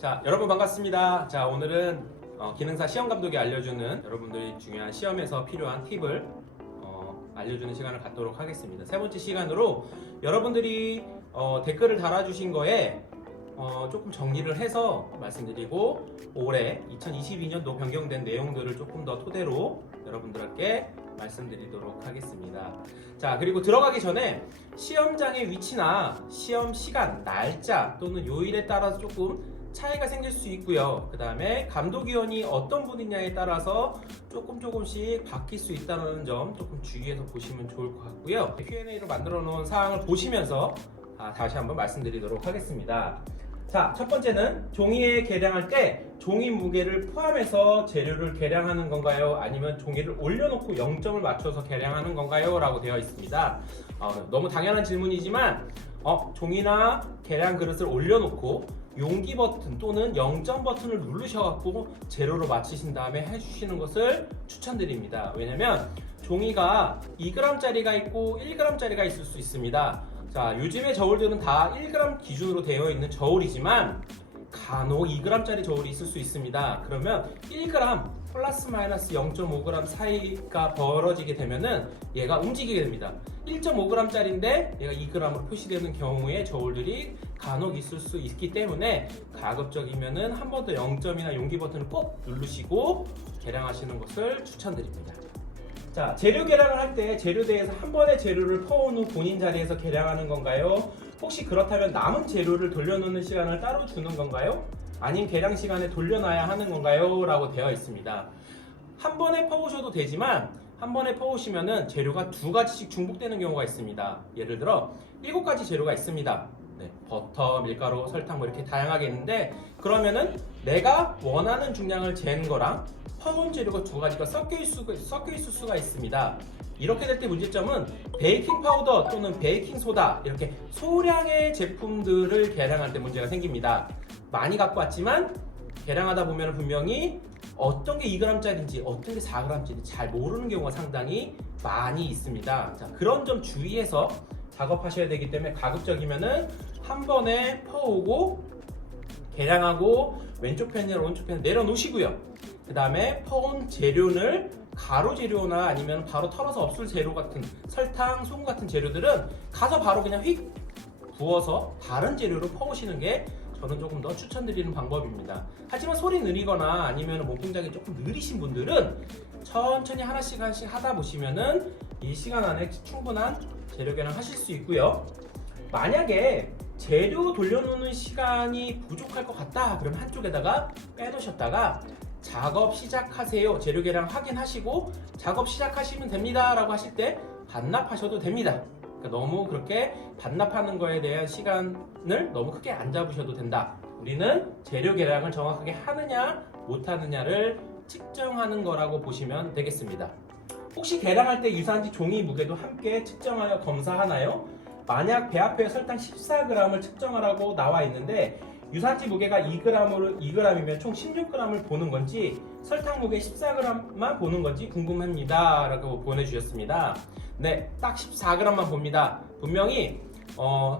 자, 여러분 반갑습니다. 자, 오늘은 기능사 시험 감독이 알려주는 여러분들이 중요한 시험에서 필요한 팁을 알려주는 시간을 갖도록 하겠습니다. 세 번째 시간으로 여러분들이 댓글을 달아주신 거에 조금 정리를 해서 말씀드리고 올해 2022년도 변경된 내용들을 조금 더 토대로 여러분들께 말씀드리도록 하겠습니다. 자, 그리고 들어가기 전에 시험장의 위치나 시험 시간, 날짜 또는 요일에 따라서 조금 차이가 생길 수 있고요. 그 다음에 감독위원이 어떤 분이냐에 따라서 조금씩 바뀔 수 있다는 점 조금 주의해서 보시면 좋을 것 같고요. Q&A로 만들어 놓은 사항을 보시면서 다시 한번 말씀드리도록 하겠습니다. 자, 첫 번째는 종이에 계량할 때 종이 무게를 포함해서 재료를 계량하는 건가요? 아니면 종이를 올려놓고 0점을 맞춰서 계량하는 건가요? 라고 되어 있습니다. 너무 당연한 질문이지만 종이나 계량 그릇을 올려놓고 용기 버튼 또는 0점 버튼을 누르셔갖고 재료로 맞추신 다음에 해주시는 것을 추천드립니다. 왜냐면 종이가 2g짜리가 있고 1g짜리가 있을 수 있습니다. 자, 요즘의 저울들은 다 1g 기준으로 되어 있는 저울이지만 간혹 2g짜리 저울이 있을 수 있습니다. 그러면 1g 플러스 마이너스 0.5g 사이가 벌어지게 되면은 얘가 움직이게 됩니다. 1.5g짜리인데 얘가 2g으로 표시되는 경우에 저울들이 간혹 있을 수 있기 때문에 가급적이면은 한 번 더 0점이나 용기 버튼을 꼭 누르시고 계량하시는 것을 추천드립니다. 자, 재료 계량을 할 때 재료대에서 한 번에 재료를 퍼온 후 본인 자리에서 계량하는 건가요? 혹시 그렇다면 남은 재료를 돌려놓는 시간을 따로 주는 건가요? 아님 계량 시간에 돌려놔야 하는 건가요? 라고 되어 있습니다. 한 번에 퍼오셔도 되지만 한 번에 퍼오시면은 재료가 두 가지씩 중복되는 경우가 있습니다. 예를 들어 7가지 재료가 있습니다. 버터, 밀가루, 설탕 뭐 이렇게 다양하게 있는데 그러면은 내가 원하는 중량을 잰 거랑 퍼온 재료가 두 가지가 섞여 있을 수가 있습니다. 이렇게 될 때 문제점은 베이킹 파우더 또는 베이킹 소다 이렇게 소량의 제품들을 계량할 때 문제가 생깁니다. 많이 갖고 왔지만 계량하다 보면 분명히 어떤 게 2g짜리인지 어떤 게 4g짜리인지 잘 모르는 경우가 상당히 많이 있습니다. 자, 그런 점 주의해서 작업하셔야 되기 때문에 가급적이면은 한 번에 퍼오고 계량하고 왼쪽 팬이나 오른쪽 팬을 내려놓으시고요. 그 다음에 퍼온 재료를 가루 재료나 아니면 바로 털어서 없을 재료 같은 설탕, 소금 같은 재료들은 가서 바로 그냥 휙 부어서 다른 재료로 퍼오시는 게 저는 조금 더 추천드리는 방법입니다. 하지만 소리 느리거나 아니면 몸동작이 조금 느리신 분들은 천천히 하나씩 하다 보시면은 이 시간 안에 충분한 재료 계량 하실 수 있고요. 만약에 재료 돌려놓는 시간이 부족할 것 같다 그러면 한쪽에다가 빼두셨다가 작업 시작하세요. 재료 계량 확인하시고 작업 시작하시면 됩니다 라고 하실 때 반납하셔도 됩니다. 그러니까 너무 그렇게 반납하는 거에 대한 시간을 너무 크게 안 잡으셔도 된다. 우리는 재료 계량을 정확하게 하느냐 못하느냐를 측정하는 거라고 보시면 되겠습니다. 혹시 계량할 때 유산지 종이 무게도 함께 측정하여 검사하나요? 만약 배 앞에 설탕 14g을 측정하라고 나와 있는데 유산지 무게가 2g이면 총 16g을 보는 건지 설탕 무게 14g만 보는 건지 궁금합니다 라고 보내주셨습니다. 네, 딱 14g만 봅니다. 분명히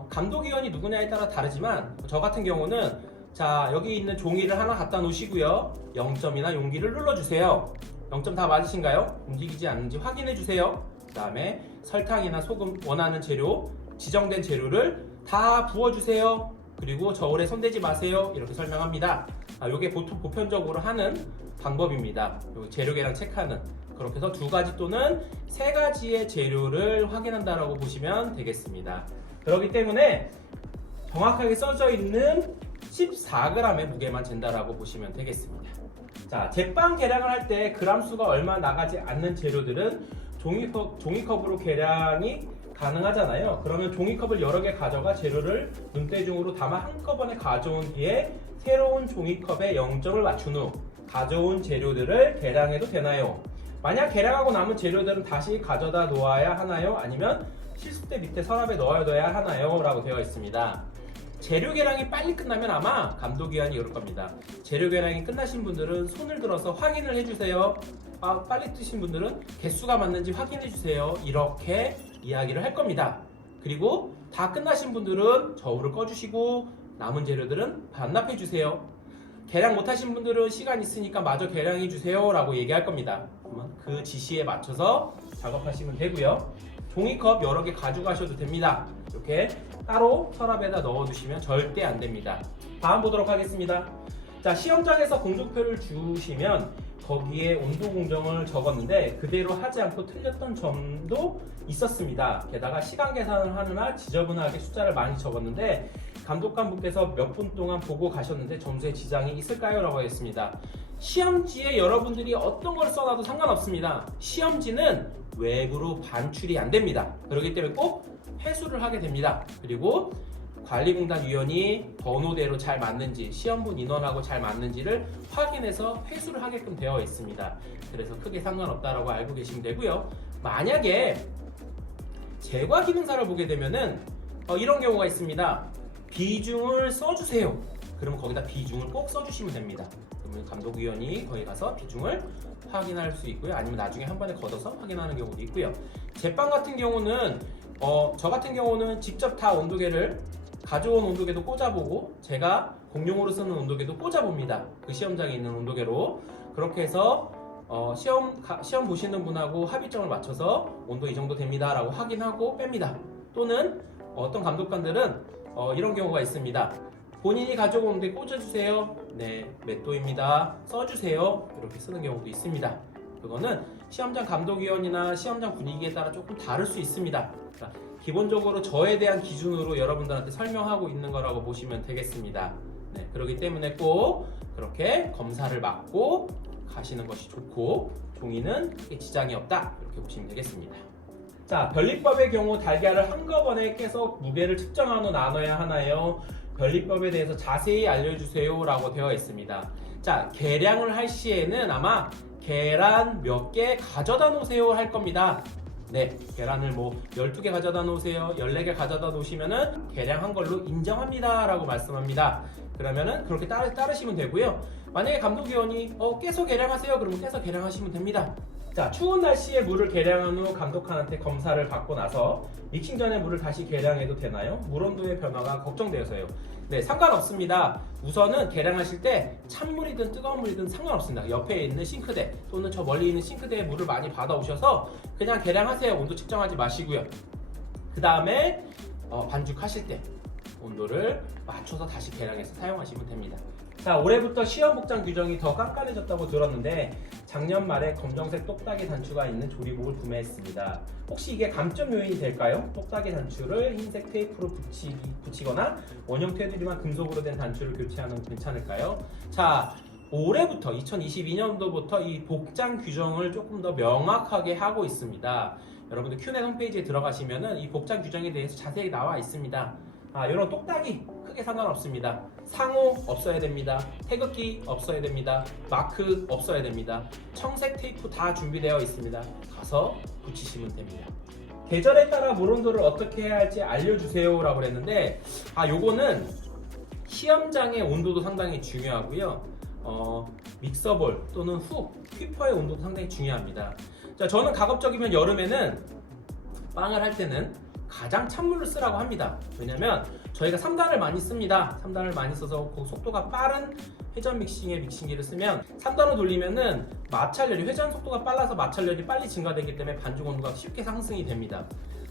감독위원이 누구냐에 따라 다르지만 저 같은 경우는 자, 여기 있는 종이를 하나 갖다 놓으시고요. 0점이나 용기를 눌러주세요. 0점 다 맞으신가요? 움직이지 않는지 확인해 주세요. 그 다음에 설탕이나 소금 원하는 재료, 지정된 재료를 다 부어주세요. 그리고 저울에 손대지 마세요. 이렇게 설명합니다. 이게 보통 보편적으로 하는 방법입니다. 재료 계량 체크하는. 그렇게 해서 2가지 또는 3가지의 재료를 확인한다라고 보시면 되겠습니다. 그렇기 때문에 정확하게 써져 있는 14g의 무게만 잰다라고 보시면 되겠습니다. 자, 제빵 계량을 할 때 그람수가 얼마 나가지 않는 재료들은 종이컵으로 계량이 가능하잖아요. 그러면 종이컵을 여러 개 가져가 재료를 눈대중으로 담아 한꺼번에 가져온 뒤에 새로운 종이컵에 0점을 맞춘 후 가져온 재료들을 계량해도 되나요? 만약 계량하고 남은 재료들은 다시 가져다 놓아야 하나요? 아니면 실습대 밑에 서랍에 넣어둬야 하나요? 라고 되어 있습니다. 재료 계량이 빨리 끝나면 아마 감독위원이 이럴 겁니다. 재료 계량이 끝나신 분들은 손을 들어서 확인을 해주세요. 빨리 뜨신 분들은 개수가 맞는지 확인해주세요. 이렇게 이야기를 할 겁니다. 그리고 다 끝나신 분들은 저울을 꺼주시고 남은 재료들은 반납해주세요. 계량 못하신 분들은 시간 있으니까 마저 계량해 주세요 라고 얘기할 겁니다. 그러면 그 지시에 맞춰서 작업하시면 되고요. 종이컵 여러 개 가져가셔도 됩니다. 이렇게 따로 서랍에다 넣어두시면 절대 안 됩니다. 다음 보도록 하겠습니다. 자, 시험장에서 공정표를 주시면 거기에 온도 공정을 적었는데 그대로 하지 않고 틀렸던 점도 있었습니다. 게다가 시간 계산을 하느라 지저분하게 숫자를 많이 적었는데 감독관 분께서 몇 분 동안 보고 가셨는데 점수에 지장이 있을까요? 라고 했습니다. 시험지에 여러분들이 어떤 걸 써놔도 상관없습니다. 시험지는 외부로 반출이 안 됩니다. 그렇기 때문에 꼭 회수를 하게 됩니다. 그리고 관리공단 위원이 번호대로 잘 맞는지, 시험분 인원하고 잘 맞는지를 확인해서 회수를 하게끔 되어 있습니다. 그래서 크게 상관없다라고 알고 계시면 되고요. 만약에 제과 기능사를 보게 되면은 이런 경우가 있습니다. 비중을 써주세요. 그러면 거기다 비중을 꼭 써주시면 됩니다. 그러면 감독위원이 거기 가서 비중을 확인할 수 있고요. 아니면 나중에 한 번에 걷어서 확인하는 경우도 있고요. 제빵 같은 경우는 저 같은 경우는 직접 다 온도계를 가져온 온도계도 꽂아보고 제가 공용으로 쓰는 온도계도 꽂아봅니다. 그 시험장에 있는 온도계로. 그렇게 해서 시험 보시는 분하고 합의점을 맞춰서 온도 이 정도 됩니다 라고 확인하고 뺍니다. 또는 어떤 감독관들은 이런 경우가 있습니다. 본인이 가져온 온도계 꽂아주세요. 네, 몇 도입니다. 써주세요. 이렇게 쓰는 경우도 있습니다. 그거는 시험장 감독위원이나 시험장 분위기에 따라 조금 다를 수 있습니다. 그러니까 기본적으로 저에 대한 기준으로 여러분들한테 설명하고 있는 거라고 보시면 되겠습니다. 네, 그렇기 때문에 꼭 그렇게 검사를 받고 가시는 것이 좋고 종이는 크게 지장이 없다 이렇게 보시면 되겠습니다. 자, 변리법의 경우 달걀을 한꺼번에 깨서 무게를 측정한 후 나눠야 하나요? 변리법에 대해서 자세히 알려주세요 라고 되어 있습니다. 자, 계량을 할 시에는 아마 계란 몇 개 가져다 놓으세요 할 겁니다. 네, 계란을 12개 가져다 놓으세요, 14개 가져다 놓으시면은 계량한 걸로 인정합니다 라고 말씀합니다. 그러면은 그렇게 따르시면 되고요. 만약에 감독위원이 깨서 계량하세요 그러면 깨서 계량하시면 됩니다. 자, 추운 날씨에 물을 계량한 후 감독관한테 검사를 받고 나서 믹싱 전에 물을 다시 계량해도 되나요? 물 온도의 변화가 걱정되어서요. 네, 상관없습니다. 우선은 계량하실 때 찬물이든 뜨거운 물이든 상관없습니다. 옆에 있는 싱크대 또는 저 멀리 있는 싱크대에 물을 많이 받아오셔서 그냥 계량하세요. 온도 측정하지 마시고요. 그 다음에 반죽하실 때 온도를 맞춰서 다시 계량해서 사용하시면 됩니다. 자, 올해부터 시험 복장 규정이 더 깐깐해졌다고 들었는데 작년 말에 검정색 똑딱이 단추가 있는 조리복을 구매했습니다. 혹시 이게 감점 요인이 될까요? 똑딱이 단추를 흰색 테이프로 붙이거나 원형 테두리만 금속으로 된 단추를 교체하는 괜찮을까요? 자, 올해부터 2022년도부터 이 복장 규정을 조금 더 명확하게 하고 있습니다. 여러분들 큐넷 홈페이지에 들어가시면은 이 복장 규정에 대해서 자세히 나와 있습니다. 이런 똑딱이 크게 상관없습니다. 상호 없어야 됩니다. 태극기 없어야 됩니다. 마크 없어야 됩니다. 청색 테이프 다 준비되어 있습니다. 가서 붙이시면 됩니다. 계절에 따라 물 온도를 어떻게 해야 할지 알려주세요 라고 그랬는데 요거는 시험장의 온도도 상당히 중요하고요. 믹서볼 또는 휘퍼의 온도도 상당히 중요합니다. 자, 저는 가급적이면 여름에는 빵을 할 때는 가장 찬물을 쓰라고 합니다. 왜냐면 저희가 3단을 많이 씁니다. 3단을 많이 써서 그 속도가 빠른 회전 믹싱의 믹싱기를 쓰면 3단으로 돌리면은 마찰열이, 회전 속도가 빨라서 마찰열이 빨리 증가되기 때문에 반죽 온도가 쉽게 상승이 됩니다.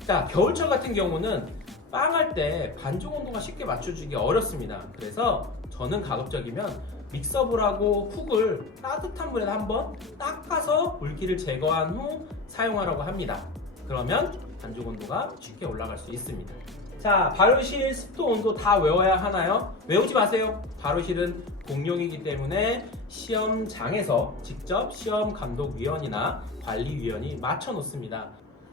자, 겨울철 같은 경우는 빵할 때 반죽 온도가 쉽게 맞춰주기 어렵습니다. 그래서 저는 가급적이면 믹서볼하고 훅을 따뜻한 물에 한번 닦아서 물기를 제거한 후 사용하라고 합니다. 그러면 반죽 온도가 쉽게 올라갈 수 있습니다. 자, 발효실 습도 온도 다 외워야 하나요? 외우지 마세요. 발효실은 공용이기 때문에 시험장에서 직접 시험 감독위원이나 관리위원이 맞춰 놓습니다.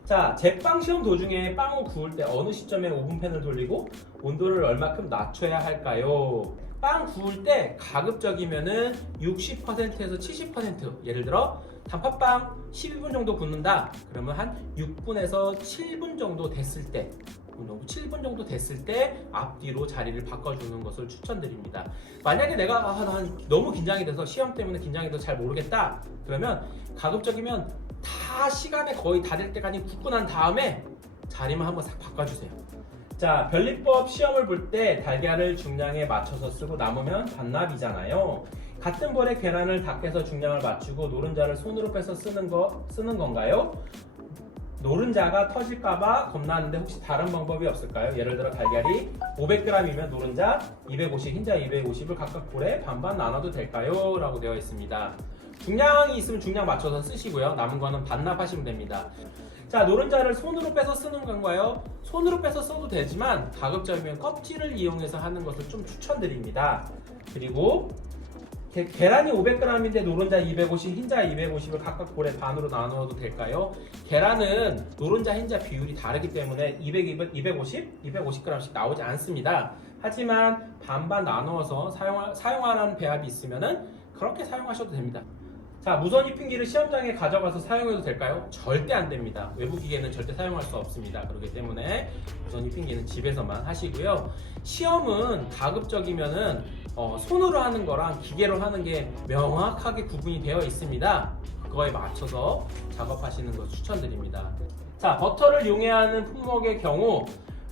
자, 제빵 시험 도중에 빵을 구울 때 어느 시점에 오븐팬을 돌리고 온도를 얼마큼 낮춰야 할까요? 빵 구울 때 가급적이면은 60%에서 70%, 예를 들어 단팥빵 12분 정도 굽는다 그러면 한 6분에서 7분 정도 됐을 때 7분 정도 됐을 때 앞뒤로 자리를 바꿔주는 것을 추천드립니다. 만약에 내가 난 너무 긴장이 돼서 시험 때문에 긴장이 돼서 잘 모르겠다 그러면 가급적이면 다 시간에 거의 다 될 때까지 굽고 난 다음에 자리만 한번 싹 바꿔주세요. 자, 변리법 시험을 볼 때 달걀을 중량에 맞춰서 쓰고 남으면 반납이잖아요. 같은 볼에 계란을 다 깨서 중량을 맞추고 노른자를 손으로 빼서 쓰는 건가요? 노른자가 터질까봐 겁나는데 혹시 다른 방법이 없을까요? 예를 들어 달걀이 500g이면 노른자 250, 흰자 250을 각각 볼에 반반 나눠도 될까요? 라고 되어 있습니다. 중량이 있으면 중량 맞춰서 쓰시고요. 남은 거는 반납하시면 됩니다. 자, 노른자를 손으로 빼서 쓰는 건가요? 손으로 빼서 써도 되지만 가급적이면 껍질을 이용해서 하는 것을 좀 추천드립니다. 그리고 계란이 500g인데 노른자 250, 흰자 250을 각각 볼에 반으로 나누어도 될까요? 계란은 노른자, 흰자 비율이 다르기 때문에 250g씩 나오지 않습니다. 하지만 반반 나누어서 사용하는 배합이 있으면 그렇게 사용하셔도 됩니다. 자, 무선 입힌기를 시험장에 가져가서 사용해도 될까요? 절대 안 됩니다. 외부 기계는 절대 사용할 수 없습니다. 그렇기 때문에 무선 입힌기는 집에서만 하시고요. 시험은 가급적이면은 손으로 하는 거랑 기계로 하는 게 명확하게 구분이 되어 있습니다. 그거에 맞춰서 작업하시는 걸 추천드립니다. 자, 버터를 용해하는 품목의 경우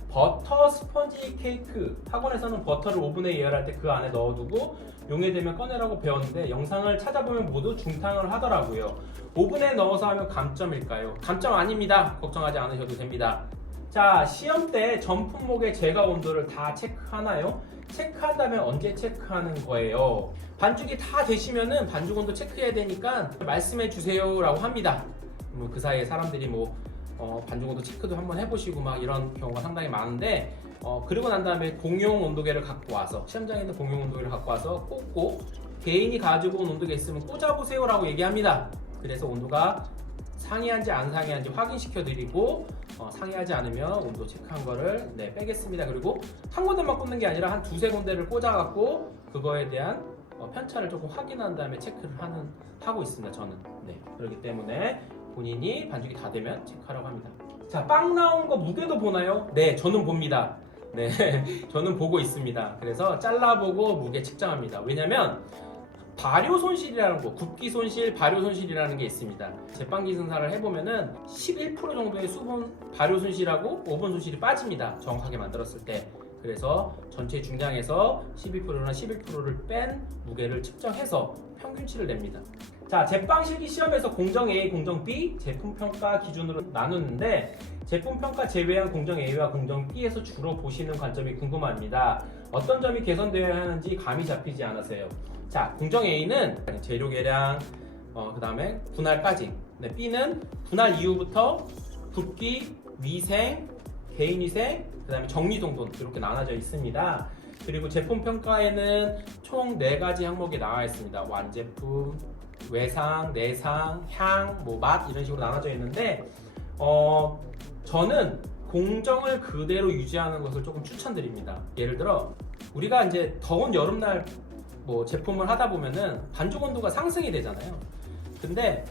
버터 스펀지 케이크, 학원에서는 버터를 오븐에 예열할 때 그 안에 넣어두고 용해되면 꺼내라고 배웠는데 영상을 찾아보면 모두 중탕을 하더라고요. 오븐에 넣어서 하면 감점일까요? 감점 아닙니다. 걱정하지 않으셔도 됩니다. 자, 시험 때 전 품목의 제거 온도를 다 체크하나요? 체크한다면 언제 체크하는 거예요? 반죽이 다 되시면은 반죽 온도 체크해야 되니까 말씀해 주세요 라고 합니다. 그 사이에 사람들이 반죽 온도 체크도 한번 해보시고 막 이런 경우가 상당히 많은데 그리고 난 다음에 공용 온도계를 갖고 와서 시험장에 있는 공용 온도계를 갖고 와서 꽂고 개인이 가지고 온 온도계 있으면 꽂아보세요 라고 얘기합니다. 그래서 온도가 상이한지 안 상이한지 확인시켜 드리고 상이하지 않으면 온도 체크한 거를 빼겠습니다. 그리고 한 군데만 꽂는 게 아니라 한 두세 군데를 꽂아 갖고 그거에 대한 편차를 조금 확인한 다음에 체크를 하고 있습니다. 저는 그렇기 때문에 본인이 반죽이 다 되면 체크하라고 합니다. 자, 빵 나온 거 무게도 보나요? 네, 저는 봅니다. 네, 저는 보고 있습니다. 그래서 잘라보고 무게 측정합니다. 왜냐면 발효 손실이라는 거, 굽기 손실, 발효 손실이라는 게 있습니다. 제빵 기승사를 해보면은 11% 정도의 수분 발효 손실하고 오븐 손실이 빠집니다. 정확하게 만들었을 때. 그래서 전체 중량에서 12%나 11%를 뺀 무게를 측정해서 평균치를 냅니다. 자, 제빵 실기 시험에서 공정 A, 공정 B 제품 평가 기준으로 나누는데 제품 평가 제외한 공정 A와 공정 B에서 주로 보시는 관점이 궁금합니다. 어떤 점이 개선되어야 하는지 감이 잡히지 않으세요. 자, 공정 A는 재료 계량, 그 다음에 분할까지. B는 분할 이후부터 굽기, 위생, 개인위생, 그 다음에 정리정돈 이렇게 나눠져 있습니다. 그리고 제품 평가에는 총 4가지 항목이 나와 있습니다. 완제품, 외상, 내상, 향, 맛 이런 식으로 나눠져 있는데 저는 공정을 그대로 유지하는 것을 조금 추천드립니다. 예를 들어 우리가 이제 더운 여름날 제품을 하다 보면은 반죽 온도가 상승이 되잖아요. 근데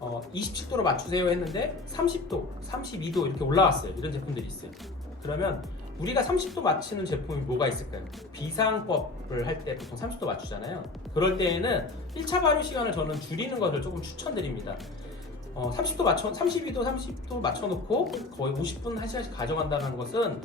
27도로 맞추세요 했는데 30도, 32도 이렇게 올라왔어요. 이런 제품들이 있어요. 그러면 우리가 30도 맞추는 제품이 뭐가 있을까요? 비상법을 할 때 보통 30도 맞추잖아요. 그럴 때에는 1차 발효 시간을 저는 줄이는 것을 조금 추천드립니다. 32도, 30도 맞춰놓고 거의 50분, 1시간씩 가져간다는 것은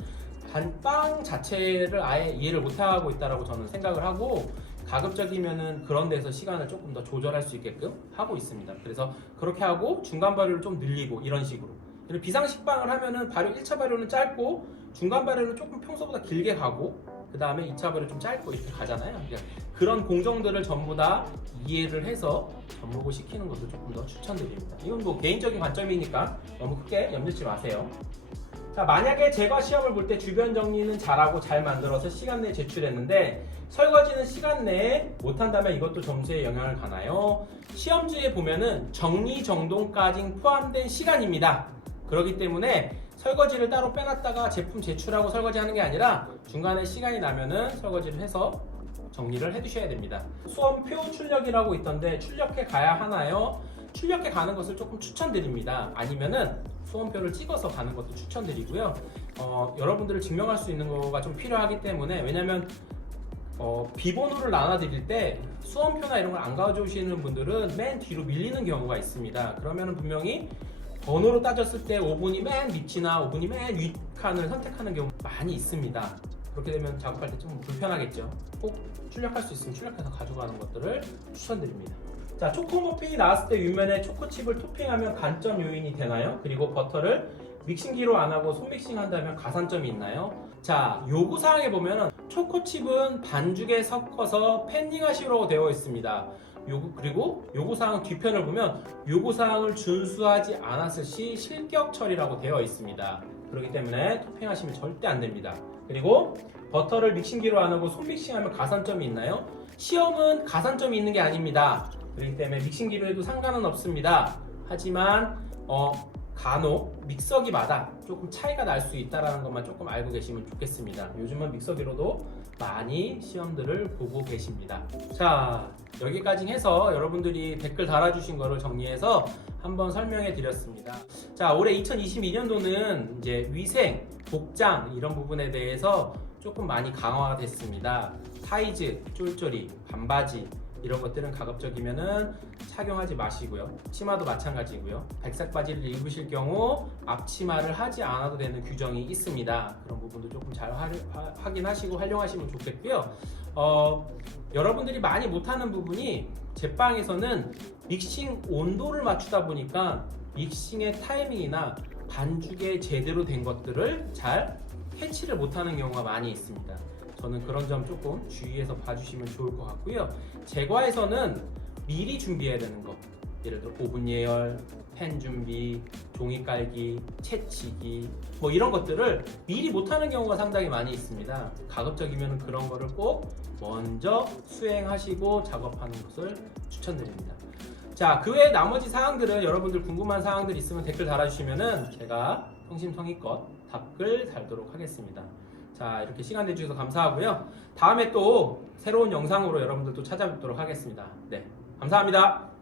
빵 자체를 아예 이해를 못하고 있다고 저는 생각을 하고 가급적이면은 그런 데서 시간을 조금 더 조절할 수 있게끔 하고 있습니다. 그래서 그렇게 하고 중간 발효를 좀 늘리고 이런 식으로. 비상식빵을 하면은 1차 발효는 짧고 중간 발효는 조금 평소보다 길게 가고 그 다음에 2차 발효 좀 짧고 이렇게 가잖아요. 그런 공정들을 전부 다 이해를 해서 접목을 시키는 것도 조금 더 추천드립니다. 이건 개인적인 관점이니까 너무 크게 염려치 마세요. 자, 만약에 제과 시험을 볼 때 주변 정리는 잘하고 잘 만들어서 시간 내에 제출했는데 설거지는 시간 내에 못한다면 이것도 점수에 영향을 가나요? 시험지에 보면은 정리정돈까지 포함된 시간입니다. 그렇기 때문에 설거지를 따로 빼놨다가 제품 제출하고 설거지하는 게 아니라 중간에 시간이 나면은 설거지를 해서 정리를 해두셔야 됩니다. 수험표 출력이라고 있던데 출력해 가야 하나요? 출력해 가는 것을 조금 추천드립니다. 아니면은 수험표를 찍어서 가는 것도 추천드리고요. 여러분들을 증명할 수 있는 거가 좀 필요하기 때문에 왜냐면 비번호를 나눠드릴 때 수험표나 이런 걸 안 가져오시는 분들은 맨 뒤로 밀리는 경우가 있습니다. 그러면 분명히 번호로 따졌을 때 5분이 맨 밑이나 5분이 맨 윗 칸을 선택하는 경우 많이 있습니다. 그렇게 되면 작업할 때 좀 불편하겠죠. 꼭 출력할 수 있으면 출력해서 가져가는 것들을 추천드립니다. 자, 초코머핀이 나왔을 때 윗면에 초코칩을 토핑하면 간점 요인이 되나요? 그리고 버터를 믹싱기로 안 하고 손믹싱 한다면 가산점이 있나요? 자, 요구사항에 보면 초코칩은 반죽에 섞어서 팬닝하시라고 되어 있습니다. 그리고 요구사항 뒤편을 보면 요구사항을 준수하지 않았을 시 실격 처리라고 되어 있습니다. 그렇기 때문에 토핑하시면 절대 안 됩니다. 그리고 버터를 믹싱기로 안 하고 손믹싱하면 가산점이 있나요? 시험은 가산점이 있는 게 아닙니다. 그렇기 때문에 믹싱기로 해도 상관은 없습니다. 하지만 간혹 믹서기마다 조금 차이가 날 수 있다는 것만 조금 알고 계시면 좋겠습니다. 요즘은 믹서기로도 많이 시험들을 보고 계십니다. 자, 여기까지 해서 여러분들이 댓글 달아주신 거를 정리해서 한번 설명해 드렸습니다. 자, 올해 2022년도는 이제 위생, 복장 이런 부분에 대해서 조금 많이 강화가 됐습니다. 타이즈, 쫄쫄이, 반바지 이런 것들은 가급적이면은 착용하지 마시고요. 치마도 마찬가지고요. 백색 바지를 입으실 경우 앞치마를 하지 않아도 되는 규정이 있습니다. 그런 부분도 조금 잘 확인하시고 활용하시면 좋겠고요. 여러분들이 많이 못하는 부분이 제빵에서는 믹싱 온도를 맞추다 보니까 믹싱의 타이밍이나 반죽에 제대로 된 것들을 잘 캐치를 못하는 경우가 많이 있습니다. 저는 그런 점 조금 주의해서 봐주시면 좋을 것 같고요. 제과에서는 미리 준비해야 되는 것, 예를 들어 오븐 예열, 팬 준비, 종이 깔기, 채치기 뭐 이런 것들을 미리 못하는 경우가 상당히 많이 있습니다. 가급적이면 그런 거를 꼭 먼저 수행하시고 작업하는 것을 추천드립니다. 자, 그 외에 나머지 사항들은 여러분들 궁금한 사항들 있으면 댓글 달아주시면은 제가 성심성의껏 답글 달도록 하겠습니다. 자, 이렇게 시간 내주셔서 감사하고요. 다음에 또 새로운 영상으로 여러분들 또 찾아뵙도록 하겠습니다. 네, 감사합니다.